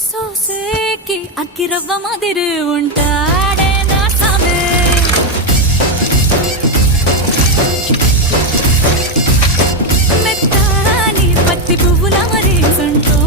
సోసేకి అక్కిరవ్వ మాదిరి ఉంటాడే నా సామే మెత్తాని పత్తి పువ్వుల మరి సంటో